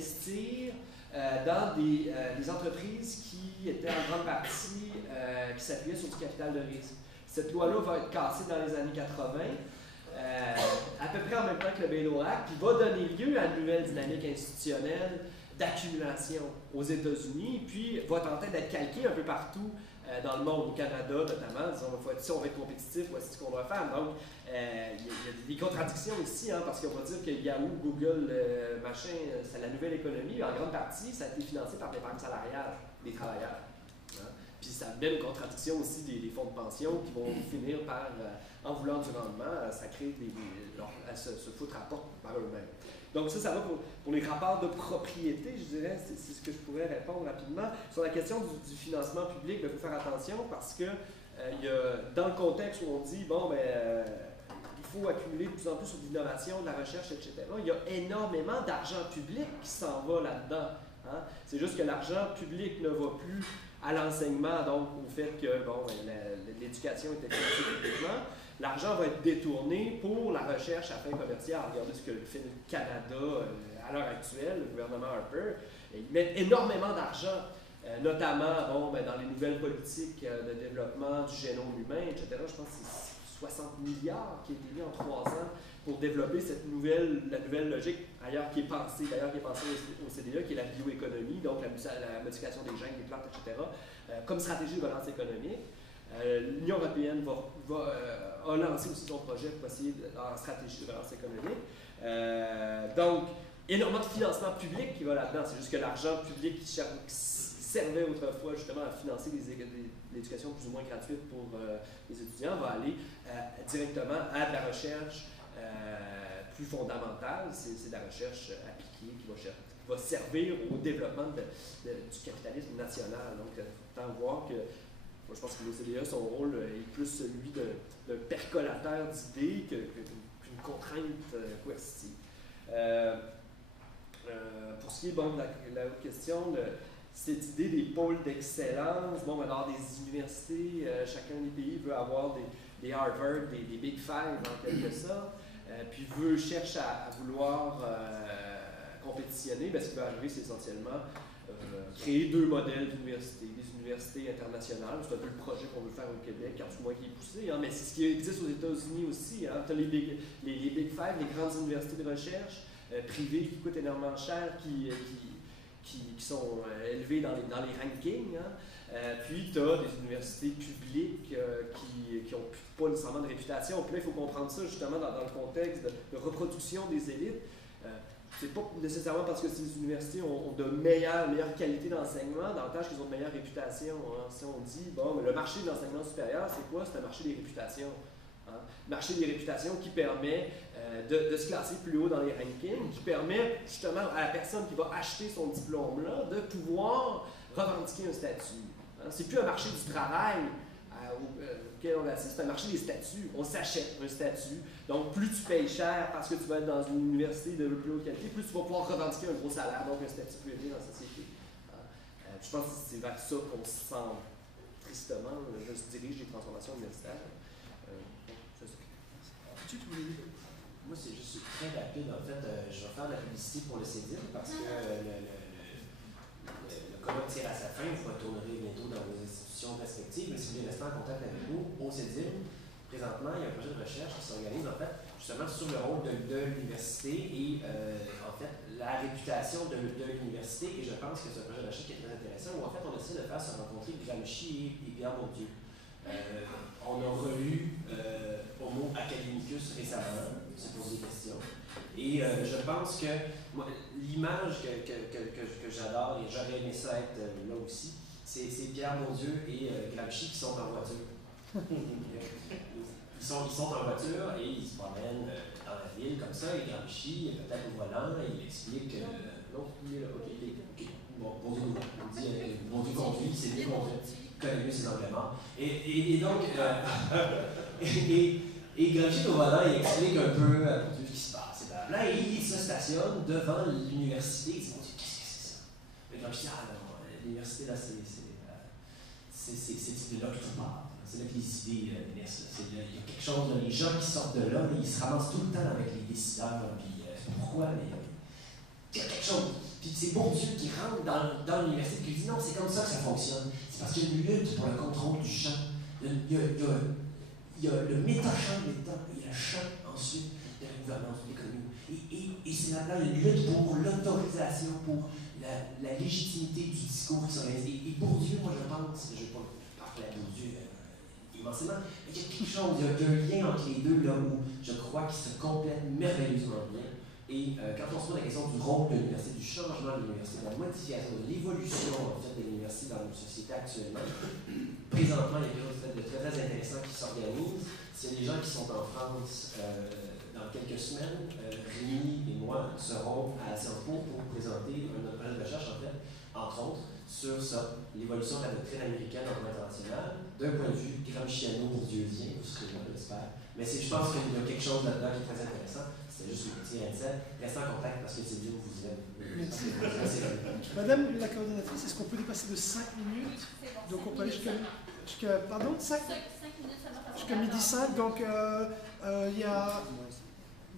d'investir dans des entreprises qui étaient en grande partie qui s'appuyaient sur du capital de risque. Cette loi-là va être cassée dans les années 80, à peu près en même temps que le Bail-in Act, puis va donner lieu à une nouvelle dynamique institutionnelle d'accumulation aux États-Unis, puis va tenter d'être calqué un peu partout dans le monde, au Canada notamment, disons, si on veut être compétitif, voici ce qu'on doit faire. Donc, il y a des contradictions ici, hein, parce qu'on va dire que Yahoo, Google, machin, c'est la nouvelle économie, en grande partie, ça a été financé par l'épargne salariale des travailleurs. Hein. Puis ça met une contradiction aussi des fonds de pension qui vont finir par, en voulant du rendement, ça crée se foutre à porte par eux-mêmes. Donc ça va pour les rapports de propriété, je dirais, c'est ce que je pourrais répondre rapidement. Sur la question du financement public, il faut faire attention parce que il y a, dans le contexte où on dit, bon, il faut accumuler de plus en plus sur l'innovation, de la recherche, etc., il y a énormément d'argent public qui s'en va là-dedans. Hein? C'est juste que l'argent public ne va plus à l'enseignement, donc au fait que l'éducation est financée publiquement. L'argent va être détourné pour la recherche à fin commerciale. Regardez ce que fait le Canada à l'heure actuelle, le gouvernement Harper. Ils mettent énormément d'argent, notamment dans les nouvelles politiques de développement du génome humain, etc. Je pense que c'est 60 milliards qui a été mis en 3 ans pour développer la nouvelle logique ailleurs qui est pensée au CDE, qui est la bioéconomie, donc la modification des gènes, des plantes, etc., comme stratégie de relance économique. L'Union européenne a lancé aussi son projet pour essayer en stratégie de relance économique. Donc, énormément de financement public qui va là-dedans. C'est juste que l'argent public qui servait autrefois justement à financer l'éducation plus ou moins gratuite pour les étudiants va aller directement à de la recherche plus fondamentale. C'est de la recherche appliquée qui va servir au développement du capitalisme national. Donc, il faut voir que moi, je pense que l'OCDE, son rôle est plus celui d'un percolateur d'idées qu'une contrainte coercitive. Pour ce qui est de la question, cette idée des pôles d'excellence, alors des universités, chacun des pays veut avoir des Harvard, des Big Five en quelque sorte, puis cherche à vouloir compétitionner. Ce qui va arriver, c'est essentiellement créer 2 modèles d'universités, des universités internationales. C'est un peu le projet qu'on veut faire au Québec, en tout cas qui est poussé, hein, mais c'est ce qui existe aux États-Unis aussi. Hein. Tu as les Big Five, les grandes universités de recherche privées qui coûtent énormément cher, qui sont élevées dans les rankings. Hein. Puis tu as des universités publiques qui n'ont pas nécessairement de réputation. Puis là, il faut comprendre ça justement dans le contexte de reproduction des élites. C'est pas nécessairement parce que ces universités ont de meilleure qualité d'enseignement, davantage qu'ils ont de meilleure réputation. Hein. Si on dit, mais le marché de l'enseignement supérieur, c'est quoi? C'est un marché des réputations. Hein. Marché des réputations qui permet de se classer plus haut dans les rankings, qui permet justement à la personne qui va acheter son diplôme-là de pouvoir revendiquer un statut. Hein. C'est plus un marché du travail auquel on assiste, c'est un marché des statuts. On s'achète un statut. Donc, plus tu payes cher parce que tu vas être dans une université de plus haute qualité, plus tu vas pouvoir revendiquer un gros salaire, donc un statut plus élevé dans la société. Je pense que c'est vers ça qu'on se sent tristement. Je dirige les transformations universitaires. Moi, c'est juste très rapide. En fait, je vais faire de la publicité pour le CEDIM parce que le colloque tire à sa fin. Vous retournerez bientôt dans vos institutions respectives. Mais si vous voulez rester en contact avec nous, au CEDIM, présentement, il y a un projet de recherche qui s'organise en fait justement sur le rôle de l'université et en fait la réputation de l'université. Et je pense que c'est un projet de recherche qui est très intéressant où en fait on essaie de faire se rencontrer Gramsci et Pierre Bourdieu. On a relu Homo Academicus récemment, se poser des questions. Et je pense que l'image que j'adore, et j'aurais aimé ça être là aussi, c'est Pierre Bourdieu et Gramsci qui sont en voiture. Ils sont en voiture et ils se promènent dans la ville comme ça, et Gramsci est peut-être au volant et il explique l'autre, ok, bon, Bourdieu conduit, c'est bien conduit. Connaît mieux ses angles morts. Et donc, et Gramsci au volant, il explique un peu ce qui se passe. Là, il se stationne devant l'université. Il dit, mon Dieu, qu'est-ce que c'est ça? Mais Gramsci dit, l'université, là, c'est de là que tout part. C'est là que les idées naissent. Il y a quelque chose, les gens qui sortent de là, ils se ramassent tout le temps avec les décideurs. Puis, pourquoi? Mais il y a quelque chose. Puis c'est Bourdieu qui rentre dans l'université et qui dit non, c'est comme ça que ça fonctionne. C'est parce qu'il y a une lutte pour le contrôle du champ. Il y a le méta-champ de l'État, il y a le champ ensuite de la gouvernance de l'économie. Et c'est là-dedans, il y a une lutte pour l'autorisation, pour la légitimité du discours qui s'organise. Et Bourdieu, moi je pense, je ne vais pas parler à Bourdieu immensément, mais il y a quelque chose, il y a un lien entre les deux là où je crois qu'ils se complètent merveilleusement bien. Et quand on se pose la question du rôle de l'université, du changement de l'université, de la modification, de l'évolution en fait, de l'université dans nos sociétés actuellement, présentement, il y a quelque chose de très, très intéressant qui s'organise. S'il y a des gens qui sont en France dans quelques semaines, Rémi et moi serons à Sciences Po pour présenter notre projet de recherche, en fait, entre autres, sur ça, l'évolution de la doctrine américaine en droit international, d'un point de vue gramsciano-bourdieusien, ce que j'espère. Mais je pense qu'il y a quelque chose là-dedans qui est très intéressant. C'était juste une petite recette. Restez en contact parce que c'est bien que vous aimez. Merci. Madame la coordonnatrice, est-ce qu'on peut dépasser de 5 minutes? Donc on peut aller pardon, 5 minutes, ça va. Jusqu'à midi 5. Donc il y a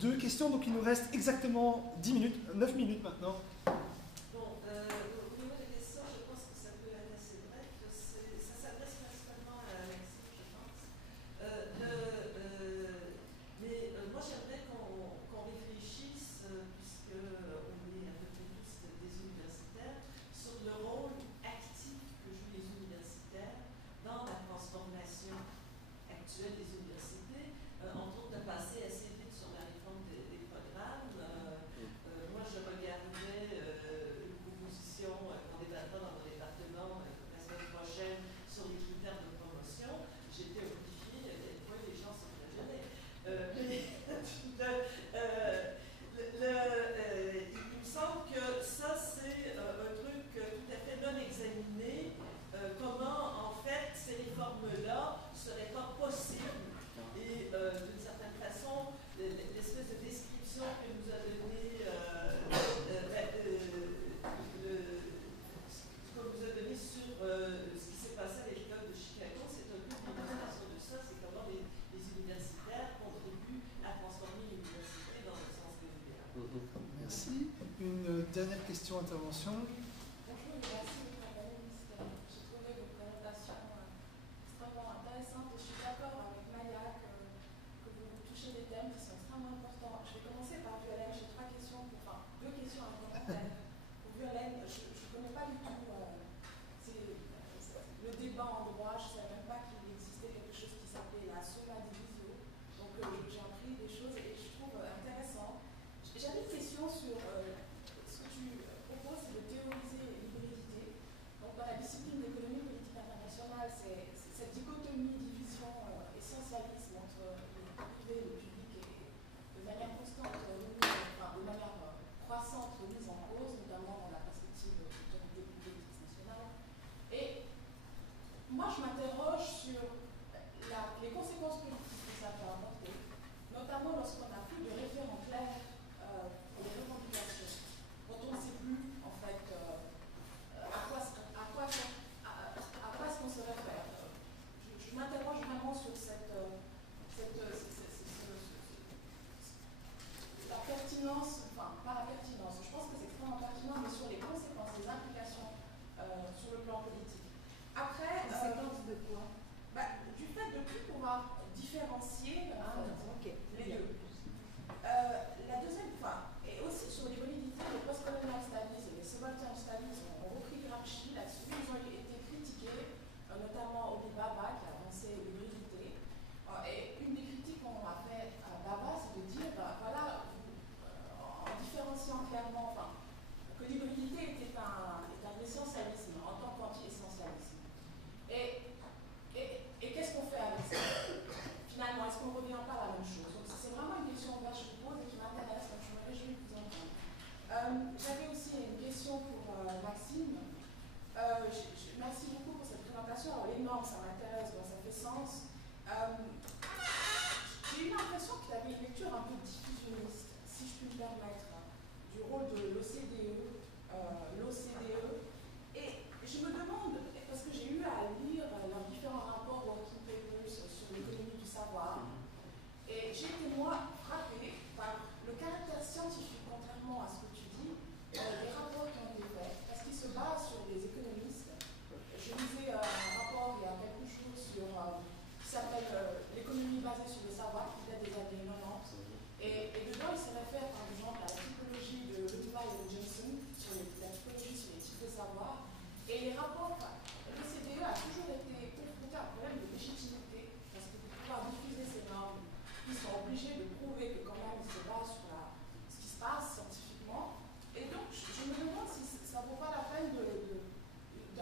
2 questions, donc il nous reste exactement 10 minutes, 9 minutes maintenant. Bon, au niveau des questions, je pense que ça peut être assez bref. Ça s'adresse principalement à Alexis, je pense. Mais moi, j'aimerais qu'on réfléchisse, puisqu'on est à peu près tous des universitaires, sur le rôle actif que jouent les universitaires dans la transformation actuelle des universités, entre autres de passer assez vite sur la réforme des programmes. Moi, je regardais une proposition qu'on débattra dans mon département la semaine prochaine sur les critères de promotion. J'étais horrifiée à quel point les gens se flagellaient. Il me semble que ça, c'est un truc tout à fait non examiné. Comment, en fait, ces réformes-là ne seraient pas possibles. Et d'une certaine façon, l'espèce de description que nous a donnée sur ce qui s'est passé à l'école de Chicago, c'est un peu une illustration de ça. C'est comment les universitaires contribuent à transformer l'université dans le sens de l'idéal. Merci. Une dernière question, intervention. Bonjour, merci de votre analyse. J'ai trouvé vos présentations extrêmement intéressantes et je suis d'accord avec Maya que vous touchez des thèmes qui sont extrêmement importants. Je vais commencer par Violaine. J'ai 3 questions, deux questions à un commentaire. Pour Violaine, je ne connais pas du tout le débat en droit. Je ne savais même pas qu'il existait quelque chose qui s'appelait la summa divisio. Donc j'ai appris des choses et je trouve intéressant. J'avais une question sur ce que tu proposes, c'est de théoriser l'hybridité.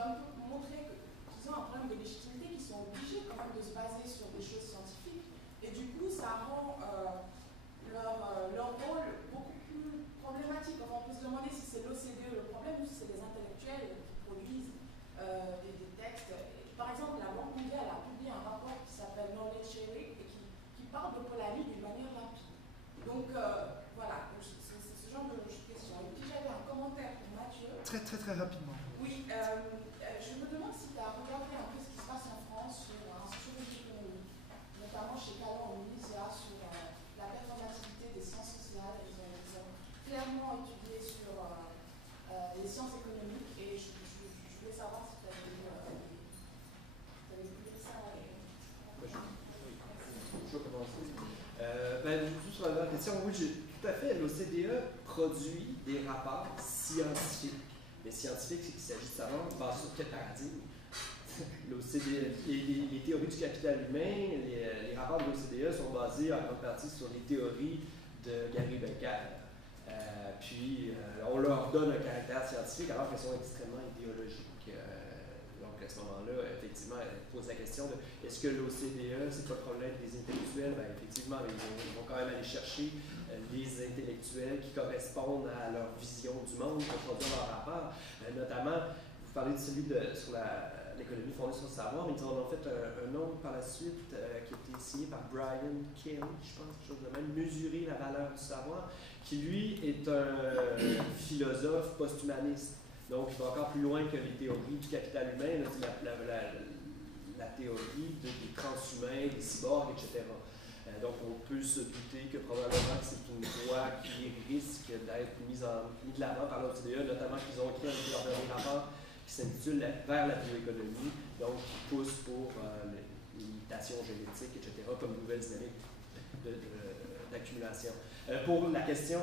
un peu montrer qu'ils ont un problème de légitimité, qu'ils sont obligés quand même de se baser sur des choses scientifiques. Et du coup, ça rend leur rôle beaucoup plus problématique. Enfin, on peut se demander si c'est l'OCDE le problème ou si c'est les intellectuels qui produisent des textes. Et, par exemple, la Banque mondiale a publié un rapport qui s'appelle Knowledge Sharing et qui parle de Polanyi d'une manière rapide. Donc, voilà, c'est ce genre de questions. Et puis, j'avais un commentaire pour Mathieu. Très rapidement. Oui, je me demande si tu as regardé un peu ce qui se passe en France sur un sujet économique, notamment chez Calon en Louisiane, sur la performativité des sciences sociales. Ils ont clairement étudié sur les sciences économiques et je voulais savoir si tu avais vu ça. Je vais commencer. Juste sur la question, oui, tout à fait. L'OCDE produit des rapports scientifiques. Mais scientifiques, c'est qu'il s'agit de savoir basé sur quel paradigme. L'OCDE, les théories du capital humain, les rapports de l'OCDE sont basés en grande partie sur les théories de Gary Becker. Puis, on leur donne un caractère scientifique alors qu'elles sont extrêmement idéologiques. Donc, à ce moment-là, effectivement, elle pose la question de est-ce que l'OCDE, c'est pas le problème des intellectuels? Bien, effectivement, ils vont quand même aller chercher les intellectuels qui correspondent à leur vision du monde pour produire leur rapport. Notamment, vous parlez de celui sur l'économie fondée sur le savoir, mais ils en ont fait un autre par la suite qui a été signé par Brian Kelly, je pense, quelque chose de même, Mesurer la valeur du savoir, qui lui est un philosophe post-humaniste. Donc, il va encore plus loin que les théories du capital humain, la théorie des transhumains, des cyborgs, etc. Donc, on peut se douter que probablement c'est une voie qui risque d'être mise de l'avant par l'OCDE, notamment qu'ils ont écrit leur dernier rapport qui s'intitule Vers la bioéconomie, donc qui pousse pour l'imitation génétique, etc., comme nouvelle dynamique d'accumulation. Pour la question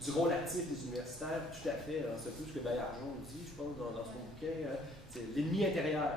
du rôle actif des universitaires, tout à fait, c'est tout ce que Baillargeon dit, je pense, dans son bouquin, c'est l'ennemi intérieur.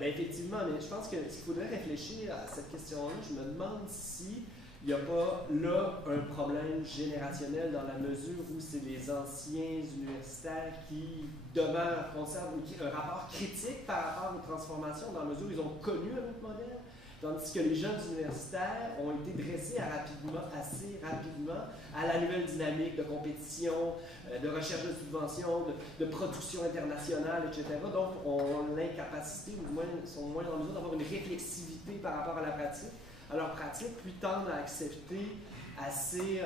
Ben effectivement, mais je pense qu'il faudrait réfléchir à cette question-là. Je me demande s'il n'y a pas là un problème générationnel dans la mesure où c'est les anciens universitaires qui conservent un rapport critique par rapport aux transformations dans la mesure où ils ont connu un autre modèle. Tandis que les jeunes universitaires ont été dressés assez rapidement à la nouvelle dynamique de compétition, de recherche de subventions, de production internationale, etc. Donc, ont l'incapacité, ou du moins, sont moins en mesure d'avoir une réflexivité par rapport à la pratique, à leur pratique, puis tendent à accepter assez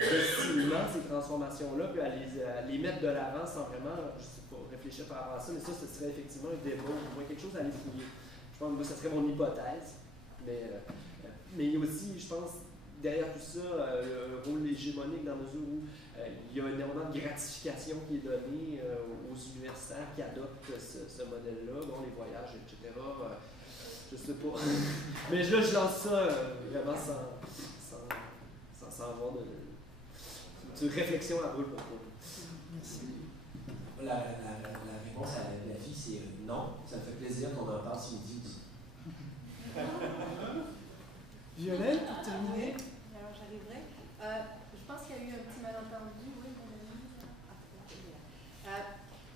facilement ces transformations-là, puis à les mettre de l'avant sans vraiment, je sais pas, réfléchir par rapport à ça, mais ça, ce serait effectivement un débat, ou moins quelque chose à aller fouiller. Je pense que moi, ça serait mon hypothèse, mais il y a aussi, je pense, derrière tout ça, le rôle hégémonique dans la mesure où il y a énormément de gratification qui est donnée aux universitaires qui adoptent ce modèle-là, bon, les voyages, etc. Je sais pas. Mais là, je lance ça vraiment sans avoir de réflexion à brûle pour toi. Merci. La réponse à la fille, c'est non. Ça me fait plaisir qu'on en parle ce midi. Violaine, pour terminer. Alors j'arriverai. Je pense qu'il y a eu un petit malentendu. Oui, mon ami.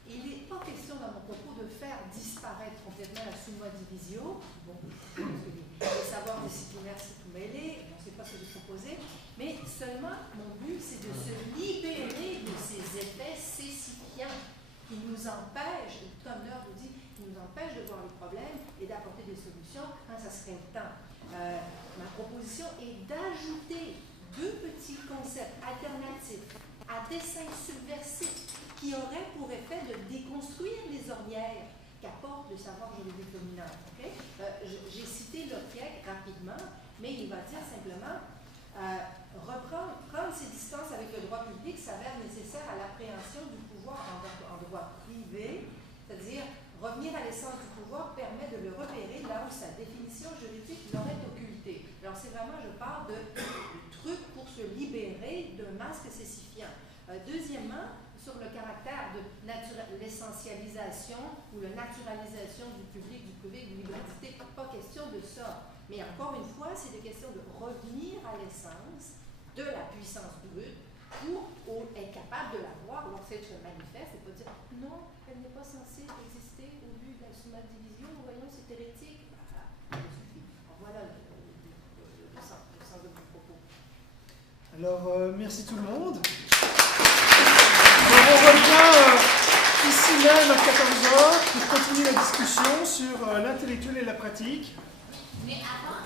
Il n'est pas question dans mon propos de faire disparaître complètement la summa divisio. Bon, le savoir disciplinaire s'est tout mêlé, on ne sait pas ce que j'ai proposé, mais seulement mon but c'est de se libérer de ces effets cécifiants qui nous empêchent, comme l'heure nous dit, qui nous empêchent de voir les problèmes et d'apporter des solutions quand ça serait le temps. Ma proposition est d'ajouter deux petits concepts alternatifs à dessin subversif qui auraient pour effet de déconstruire les ornières qu'apporte le savoir juridique dominant. Okay? J'ai cité Locquet rapidement, mais il va dire simplement prendre ses distances avec le droit public s'avère nécessaire à l'appréhension du pouvoir en droit privé, c'est-à-dire revenir à l'essence du pouvoir permet de le repérer là où sa définition juridique l'aurait occulté. Alors c'est vraiment, je parle de trucs pour se libérer d'un masque cécifiant. Deuxièmement, sur le caractère de l'essentialisation ou la naturalisation du public, du privé, de l'université, pas question de ça. Mais encore une fois, c'est des questions de revenir à l'essence de la puissance brute pour être capable de la voir lorsqu'elle se manifeste et pas dire non, elle n'est pas sous ma division, nous voyons c'est hérétique. Bah, ça suffit. Alors, voilà le sens de mon propos. Alors, merci tout le monde. On revient ici même à 14h pour continuer la discussion sur l'intellectuel et la pratique. Mais avant,